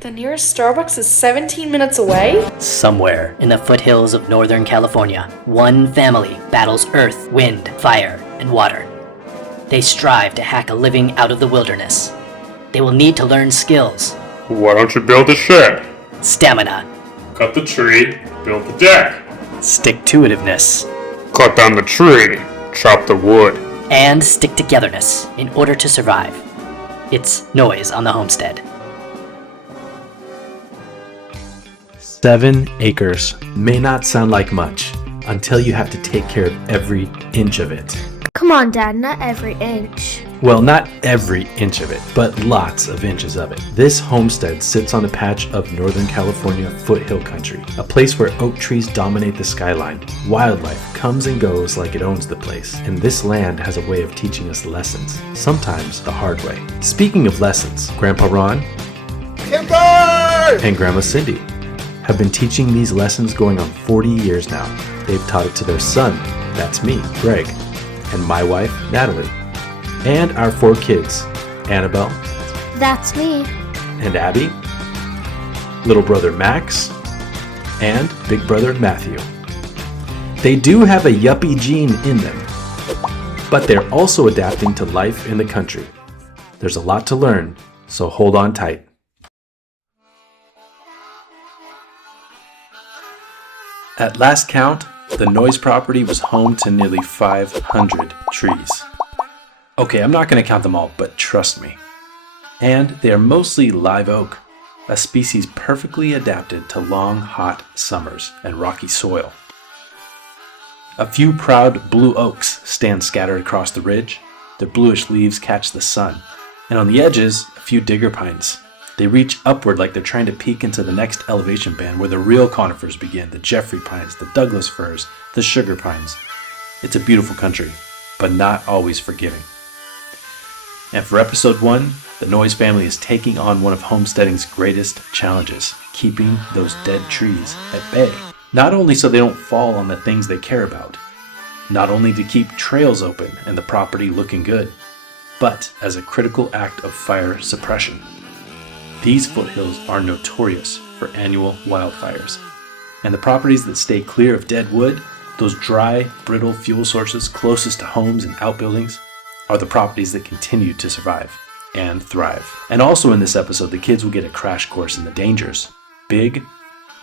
The nearest Starbucks is 17 minutes away? Somewhere in the foothills of Northern California, one family battles earth, wind, fire, and water. They strive to hack a living out of the wilderness. They will need to learn skills. Why don't you build a shed? Stamina. Cut the tree, build the deck. Stick-to-itiveness. Cut down the tree, chop the wood. And stick-togetherness in order to survive. It's Noyes on the Homestead. 7 acres may not sound like much until you have to take care of every inch of it. Come on, Dad, not every inch. Well, not every inch of it, but lots of inches of it. This homestead sits on a patch of Northern California foothill country, a place where oak trees dominate the skyline. Wildlife comes and goes like it owns the place, and this land has a way of teaching us lessons, sometimes the hard way. Speaking of lessons, Grandpa Ron and Grandma Cindy have been teaching these lessons going on 40 years now. They've taught it to their son, that's me, Greg, and my wife, Natalie, and our 4 kids, Annabelle, That's me. and Abby, little brother Max, and big brother Matthew. They do have a yuppie gene in them, but they're also adapting to life in the country. There's a lot to learn, so hold on tight. At last count, the Noyes property was home to nearly 500 trees. Okay, I'm not going to count them all, but trust me. And they are mostly live oak, a species perfectly adapted to long, hot summers and rocky soil. A few proud blue oaks stand scattered across the ridge. Their bluish leaves catch the sun. And on the edges, a few digger pines. They reach upward like they're trying to peek into the next elevation band where the real conifers begin, the Jeffrey pines, the Douglas firs, the sugar pines. It's a beautiful country, but not always forgiving. And for episode 1, the Noyes family is taking on one of homesteading's greatest challenges, keeping those dead trees at bay. Not only so they don't fall on the things they care about, not only to keep trails open and the property looking good, but as a critical act of fire suppression. These foothills are notorious for annual wildfires, and the properties that stay clear of dead wood, those dry, brittle fuel sources closest to homes and outbuildings, are the properties that continue to survive and thrive. And also in this episode, the kids will get a crash course in the dangers, big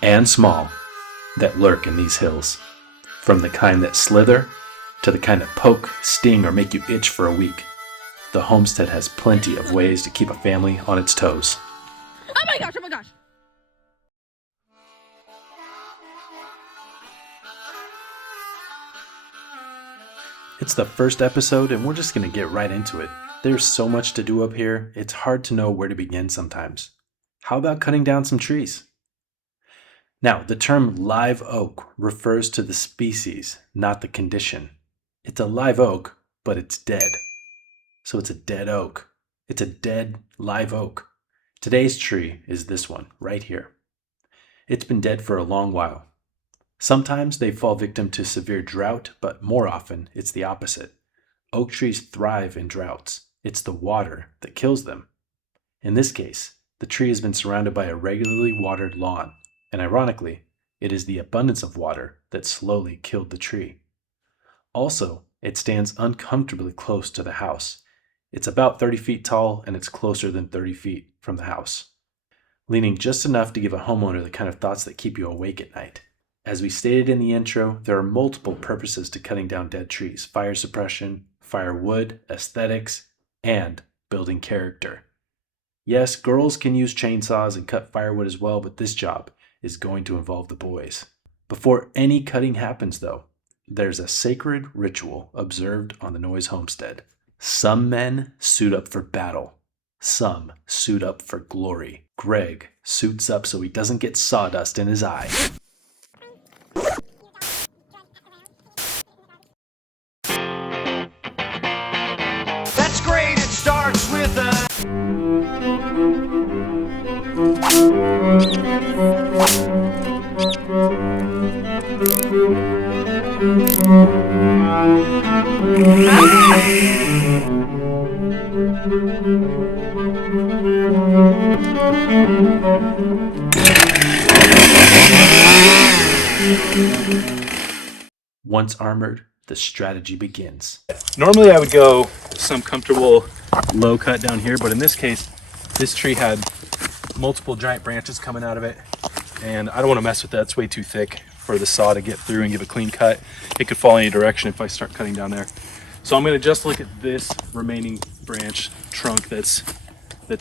and small, that lurk in these hills, from the kind that slither to the kind that poke, sting, or make you itch for a week. The homestead has plenty of ways to keep a family on its toes. Oh my gosh, oh my gosh. It's the first episode and we're just going to get right into it. There's so much to do up here, it's hard to know where to begin sometimes. How about cutting down some trees? Now, the term live oak refers to the species, not the condition. It's a live oak, but it's dead. So it's a dead oak. It's a dead live oak. Today's tree is this one, right here. It's been dead for a long while. Sometimes they fall victim to severe drought, but more often it's the opposite. Oak trees thrive in droughts. It's the water that kills them. In this case, the tree has been surrounded by a regularly watered lawn, and ironically, it is the abundance of water that slowly killed the tree. Also, it stands uncomfortably close to the house. It's about 30 feet tall, and it's closer than 30 feet from the house, leaning just enough to give a homeowner the kind of thoughts that keep you awake at night. As we stated in the intro, there are multiple purposes to cutting down dead trees: fire suppression, firewood, aesthetics, and building character. Yes, girls can use chainsaws and cut firewood as well, but this job is going to involve the boys. Before any cutting happens, though, there's a sacred ritual observed on the Noyes homestead. Some men suit up for battle. Some suit up for glory. Greg suits up so he doesn't get sawdust in his eye. That's great, it starts with a... Once armored, the strategy begins. Normally I would go some comfortable low cut down here, but in this case, this tree had multiple giant branches coming out of it, and I don't want to mess with that. It's way too thick for the saw to get through and give a clean cut. It could fall any direction if I start cutting down there. So I'm going to just look at this remaining branch trunk that's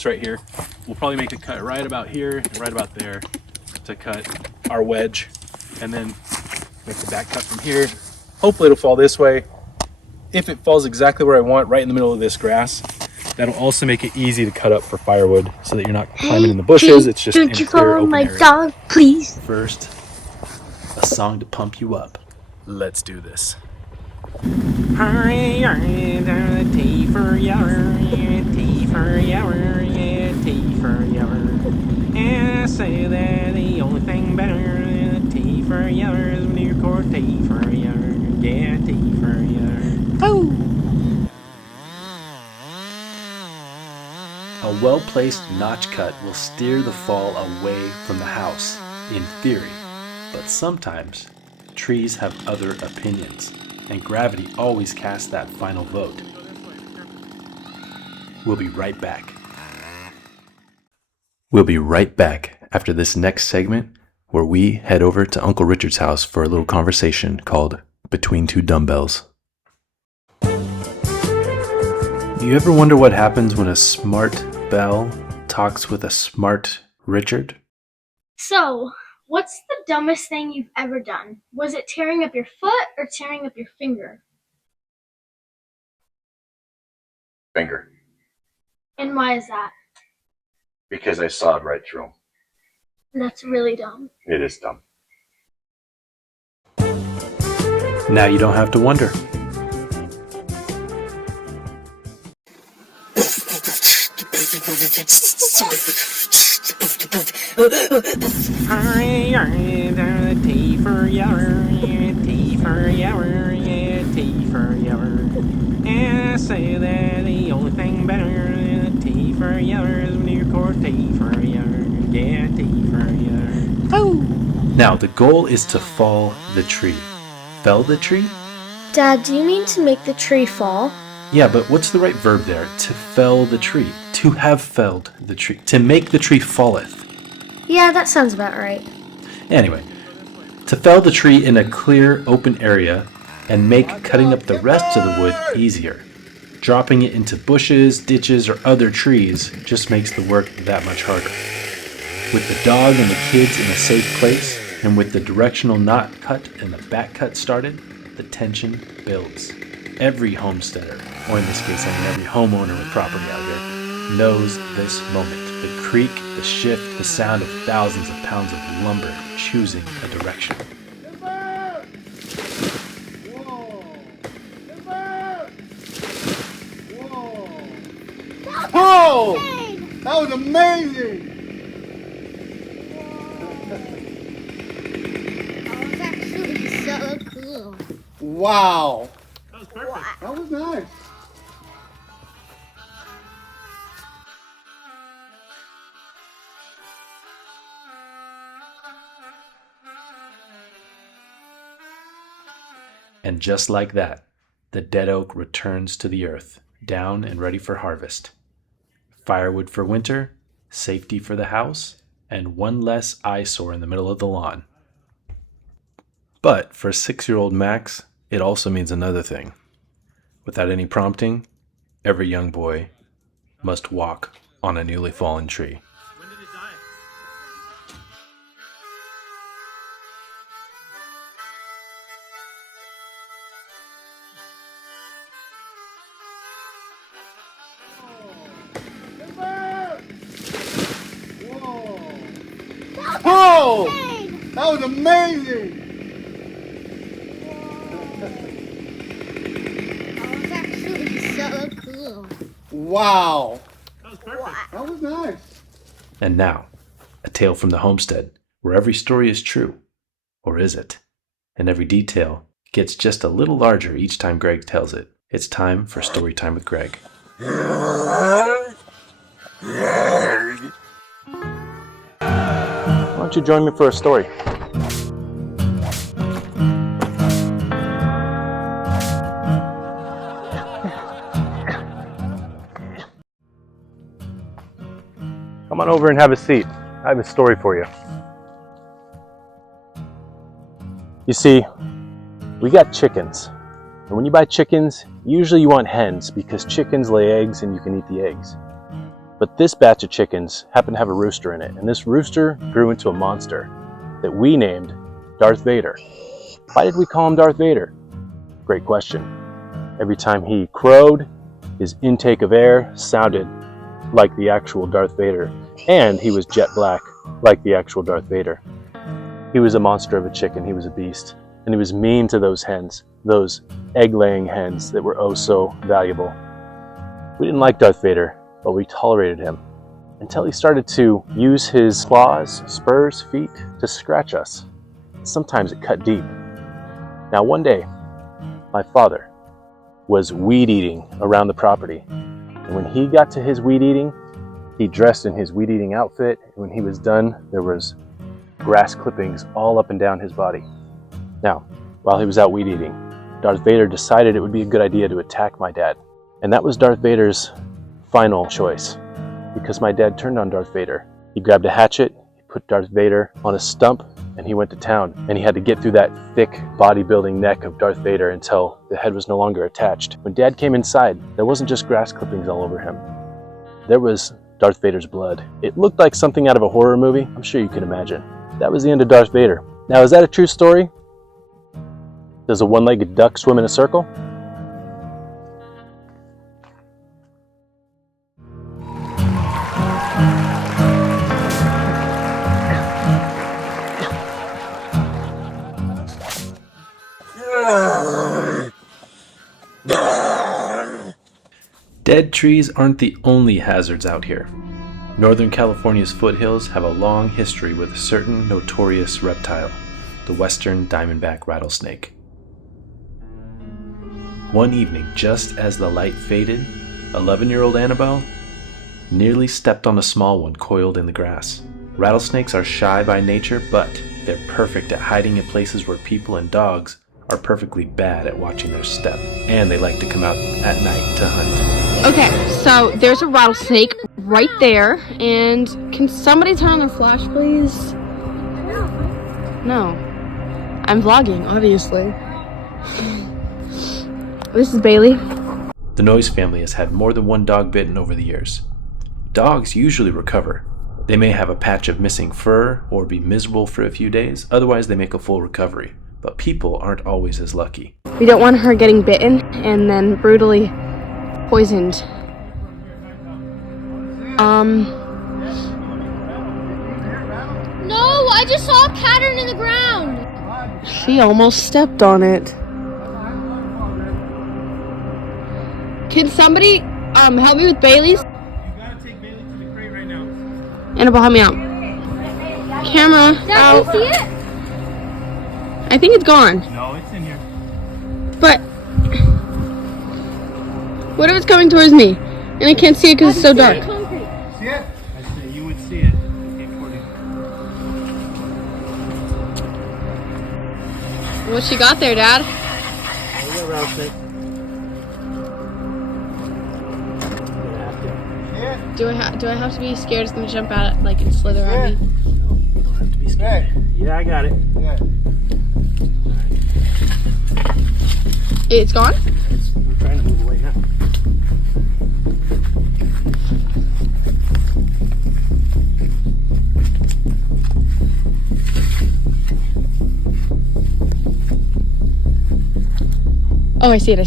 right here. We'll probably make a cut right about here and right about there to cut our wedge, and then make the back cut from here. Hopefully it'll fall this way. If it falls exactly where I want, right in the middle of this grass, that'll also make it easy to cut up for firewood so that you're not climbing in the bushes. It's just in a clear open area. Dog, please? First, a song to pump you up. Let's do this. Tea for yawer, tea for yawer, tea for yawer. And I say that the only thing better than tea for yawer is when you record tea for yawer. Yeah, tea for yawer. Oh! A well-placed notch cut will steer the fall away from the house, in theory. But sometimes, trees have other opinions, and gravity always casts that final vote. We'll be right back. We'll be right back after this next segment, where we head over to Uncle Richard's house for a little conversation called Between Two Dumbbells. You ever wonder what happens when a smart Belle talks with a smart Richard? So, what's the dumbest thing you've ever done? Was it tearing up your foot or tearing up your finger? Finger. And why is that? Because I sawed right through him. That's really dumb. It is dumb. Now you don't have to wonder. Tea for yawer, tea for yawer, tea for yawer. And I say that the only thing better than tea for yawer is when you record tea for yawer. Yeah, tea for yawer. Oh! Now the goal is to fall the tree. Fell the tree? Dad, do you mean to make the tree fall? Yeah, but what's the right verb there? To fell the tree. To have felled the tree. To make the tree falleth. Yeah, that sounds about right. Anyway, to fell the tree in a clear, open area and make cutting up the rest of the wood easier. Dropping it into bushes, ditches, or other trees just makes the work that much harder. With the dog and the kids in a safe place, and with the directional knot cut and the back cut started, the tension builds. Every homesteader, or in this case, I mean every homeowner with property out here, knows this moment. The creak, the shift, the sound of thousands of pounds of lumber choosing a direction. Oh! That was amazing! That was actually so cool. Wow! That was perfect. That was nice. And just like that, the dead oak returns to the earth, down and ready for harvest. Firewood for winter, safety for the house, and one less eyesore in the middle of the lawn. But for 6-year-old Max, it also means another thing. Without any prompting, every young boy must walk on a newly fallen tree. When did it die? Oh! That was amazing! That was actually so cool. Wow! That was perfect. That was nice. And now, a tale from the homestead, where every story is true. Or is it? And every detail gets just a little larger each time Greg tells it. It's time for Story Time with Greg. don't you join me for a story? Come on over and have a seat. I have a story for you. You see, we got chickens. And when you buy chickens, usually you want hens because chickens lay eggs and you can eat the eggs. But this batch of chickens happened to have a rooster in it, and this rooster grew into a monster that we named Darth Vader. Why did we call him Darth Vader? Great question. Every time he crowed, his intake of air sounded like the actual Darth Vader, and he was jet black like the actual Darth Vader. He was a monster of a chicken, he was a beast, and he was mean to those hens, those egg-laying hens that were oh so valuable. We didn't like Darth Vader, but we tolerated him until he started to use his claws, spurs, feet to scratch us. Sometimes it cut deep. Now one day, my father was weed eating around the property. And when he got to his weed eating, he dressed in his weed eating outfit. And when he was done, there was grass clippings all up and down his body. Now, while he was out weed eating, Darth Vader decided it would be a good idea to attack my dad. And that was Darth Vader's final choice, because my dad turned on Darth Vader. He grabbed a hatchet, he put Darth Vader on a stump, and he went to town. And he had to get through that thick bodybuilding neck of Darth Vader until the head was no longer attached. When Dad came inside, there wasn't just grass clippings all over him. There was Darth Vader's blood. It looked like something out of a horror movie. I'm sure you can imagine. That was the end of Darth Vader. Now, is that a true story? Does a one-legged duck swim in a circle? Dead trees aren't the only hazards out here. Northern California's foothills have a long history with a certain notorious reptile, the western diamondback rattlesnake. One evening, just as the light faded, 11-year-old Annabelle nearly stepped on a small one coiled in the grass. Rattlesnakes are shy by nature, but they're perfect at hiding in places where people and dogs are perfectly bad at watching their step, and they like to come out at night to hunt. Okay, so there's a rattlesnake right there, and can somebody turn on their flash, please? No. I'm vlogging, obviously. This is Bailey. The Noyes family has had more than one dog bitten over the years. Dogs usually recover. They may have a patch of missing fur or be miserable for a few days, otherwise they make a full recovery. But people aren't always as lucky. We don't want her getting bitten and then brutally poisoned. No, I just saw a pattern in the ground. She almost stepped on it. Can somebody help me with Bailey's? You gotta take Bailey to the crate right now. Annabelle, help me out. Camera Dad, out. can you see it? I think it's gone. No, it's in here. But what if it's coming towards me and I can't see it because it's so dark? See it? I say you would see it. What she got there, Dad? Do I have to be scared it's gonna jump out and slither at me? No, you don't have to be scared. Yeah, I got it. Yeah. It's gone? We're trying to move away now. Oh, I see it.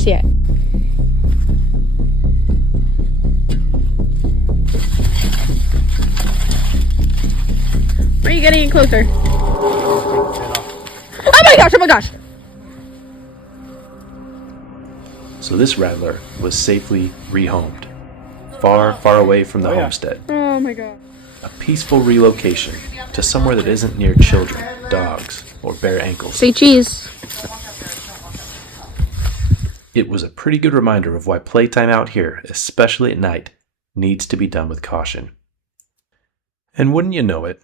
Are you getting in closer? Oh my gosh! So this rattler was safely rehomed, far, far away from the homestead. Oh my god. A peaceful relocation to somewhere that isn't near children, dogs, or bare ankles. Say cheese. It was a pretty good reminder of why playtime out here, especially at night, needs to be done with caution. And wouldn't you know it,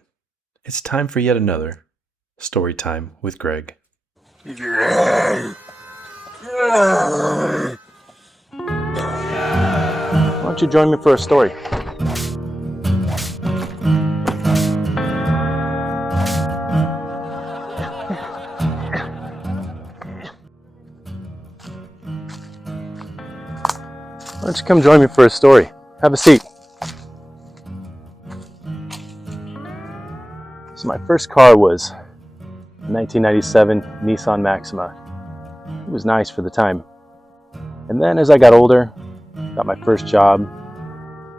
It's time for yet another story time with Greg. Why don't you join me for a story? Why don't you come join me for a story? Have a seat. So my first car was a 1997 Nissan Maxima. It was nice for the time. And then as I got older, got my first job,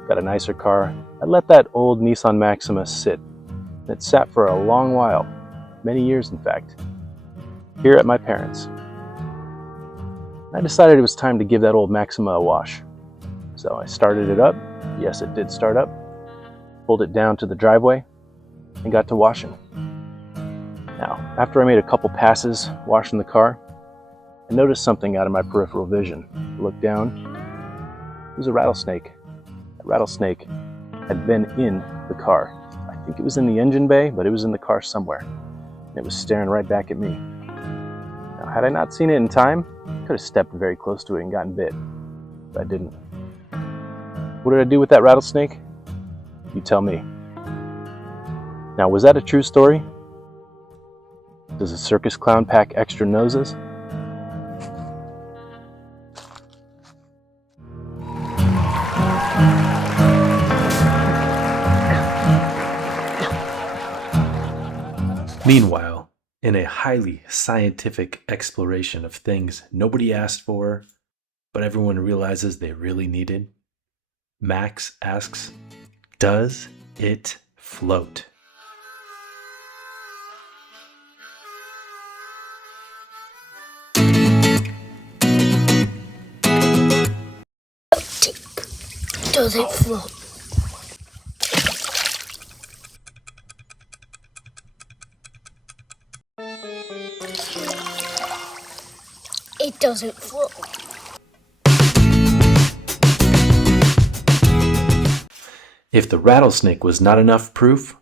got a nicer car, I let that old Nissan Maxima sit. And it sat for a long while, many years in fact, here at my parents'. I decided it was time to give that old Maxima a wash. So I started it up. Yes, it did start up. Pulled it down to the driveway and got to washing. Now, after I made a couple passes washing the car, I noticed something out of my peripheral vision. I looked down. It was a rattlesnake. That rattlesnake had been in the car. I think it was in the engine bay, but it was in the car somewhere. And it was staring right back at me. Now, had I not seen it in time, I could have stepped very close to it and gotten bit. But I didn't. What did I do with that rattlesnake? You tell me. Now, was that a true story? Does a circus clown pack extra noses? Meanwhile, in a highly scientific exploration of things nobody asked for, but everyone realizes they really needed, Max asks, does it float? Does it float? It doesn't float. If the rattlesnake was not enough proof,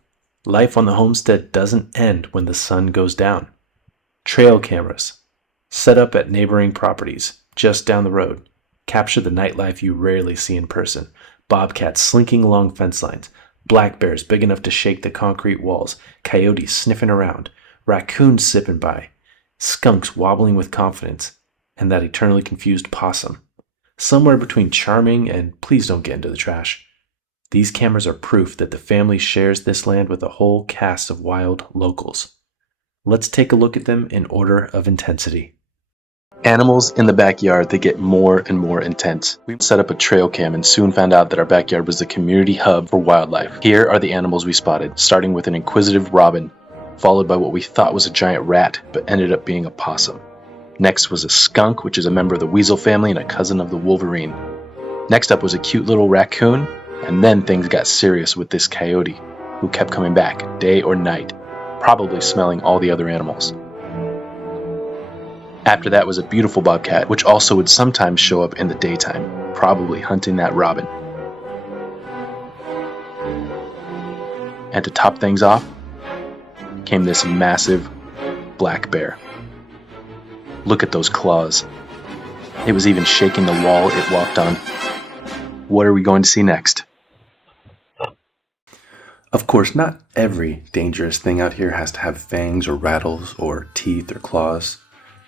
life on the homestead doesn't end when the sun goes down. Trail cameras, set up at neighboring properties just down the road, capture the nightlife you rarely see in person. Bobcats slinking along fence lines, black bears big enough to shake the concrete walls, coyotes sniffing around, raccoons zipping by, skunks wobbling with confidence, and that eternally confused possum. Somewhere between charming and please don't get into the trash. These cameras are proof that the family shares this land with a whole cast of wild locals. Let's take a look at them in order of intensity. Animals in the backyard that get more and more intense. We set up a trail cam and soon found out that our backyard was the community hub for wildlife. Here are the animals we spotted, starting with an inquisitive robin, followed by what we thought was a giant rat, but ended up being a possum. Next was a skunk, which is a member of the weasel family and a cousin of the wolverine. Next up was a cute little raccoon, and then things got serious with this coyote, who kept coming back day or night, probably smelling all the other animals. After that was a beautiful bobcat, which also would sometimes show up in the daytime, probably hunting that robin. And to top things off, came this massive black bear. Look at those claws. It was even shaking the wall it walked on. What are we going to see next? Of course, not every dangerous thing out here has to have fangs or rattles or teeth or claws.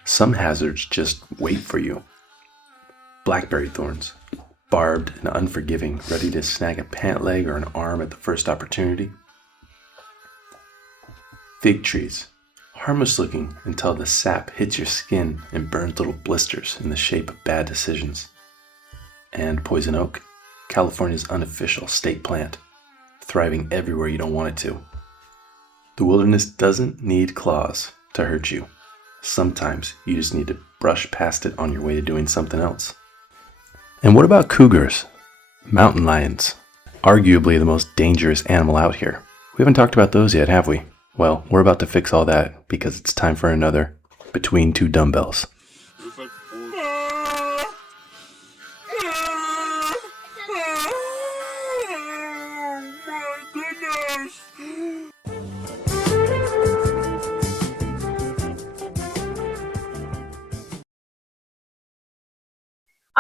Some hazards just wait for you. Blackberry thorns, barbed and unforgiving, ready to snag a pant leg or an arm at the first opportunity. Fig trees, harmless looking until the sap hits your skin and burns little blisters in the shape of bad decisions. And poison oak, California's unofficial state plant, thriving everywhere you don't want it to. The wilderness doesn't need claws to hurt you. Sometimes you just need to brush past it on your way to doing something else. And what about cougars? Mountain lions, arguably the most dangerous animal out here. We haven't talked about those yet, have we? Well, we're about to fix all that because it's time for another Between Two Dumbbells.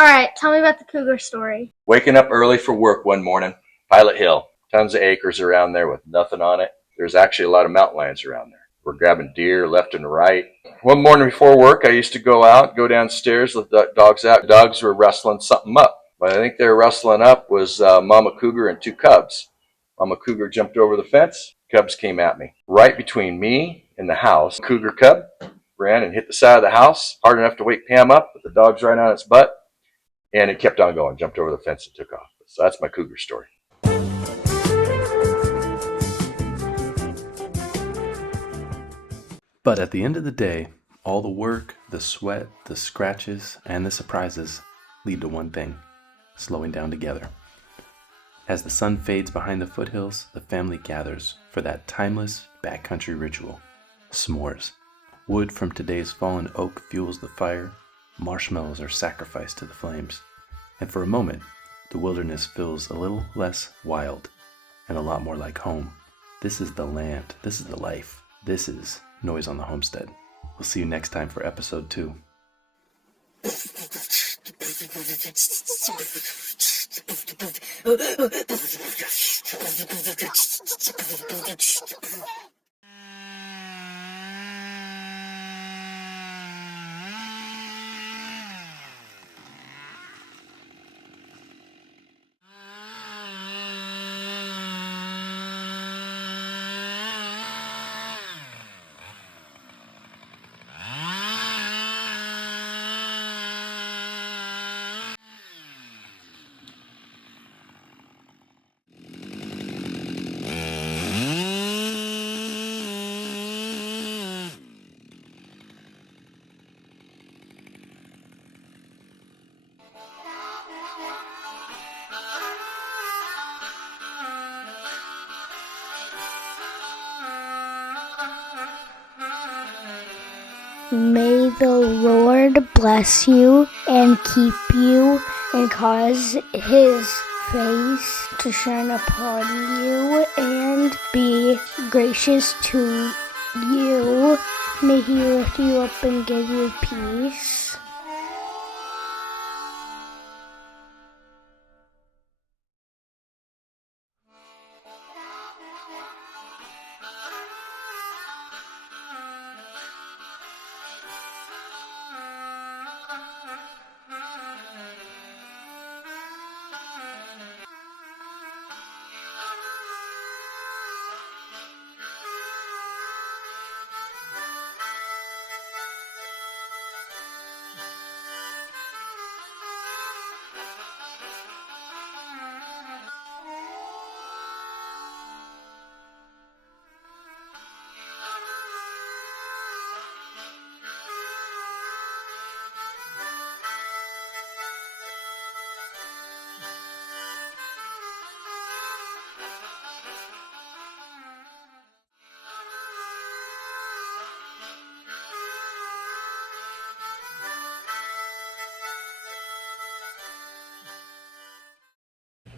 Alright, tell me about the cougar story. Waking up early for work one morning, Pilot Hill, tons of acres around there with nothing on it. There's actually a lot of mountain lions around there. We're grabbing deer left and right. One morning before work, I used to go downstairs, let the dogs out. Dogs were wrestling something up. What I think they were wrestling up was Mama Cougar and two cubs. Mama Cougar jumped over the fence. Cubs came at me. Right between me and the house, Cougar cub ran and hit the side of the house, hard enough to wake Pam up, but the dog's right on its butt. And it kept on going, jumped over the fence and took off. So that's my cougar story. But at the end of the day, all the work, the sweat, the scratches, and the surprises lead to one thing: slowing down together. As the sun fades behind the foothills, the family gathers for that timeless backcountry ritual: s'mores. Wood from today's fallen oak fuels the fire, marshmallows are sacrificed to the flames, and for a moment, the wilderness feels a little less wild and a lot more like home. This is the land, this is the life, this is Noyes on the Homestead. We'll see you next time for episode 2. May the Lord bless you and keep you and cause his face to shine upon you and be gracious to you. May he lift you up and give you peace.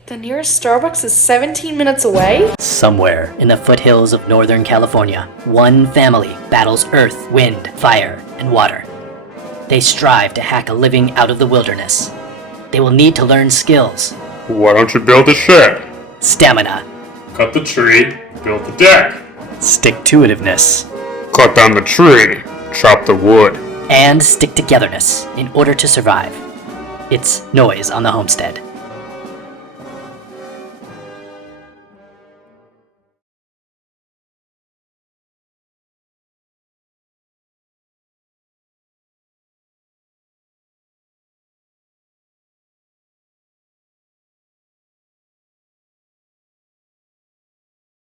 The nearest Starbucks is 17 minutes away? Somewhere in the foothills of Northern California, one family battles earth, wind, fire, and water. They strive to hack a living out of the wilderness. They will need to learn skills: Why don't you build a shed? stamina, Cut the tree, build the deck. stick-to-itiveness, Cut down the tree, chop the wood. and stick-togetherness in order to survive. It's Noyes on the Homestead.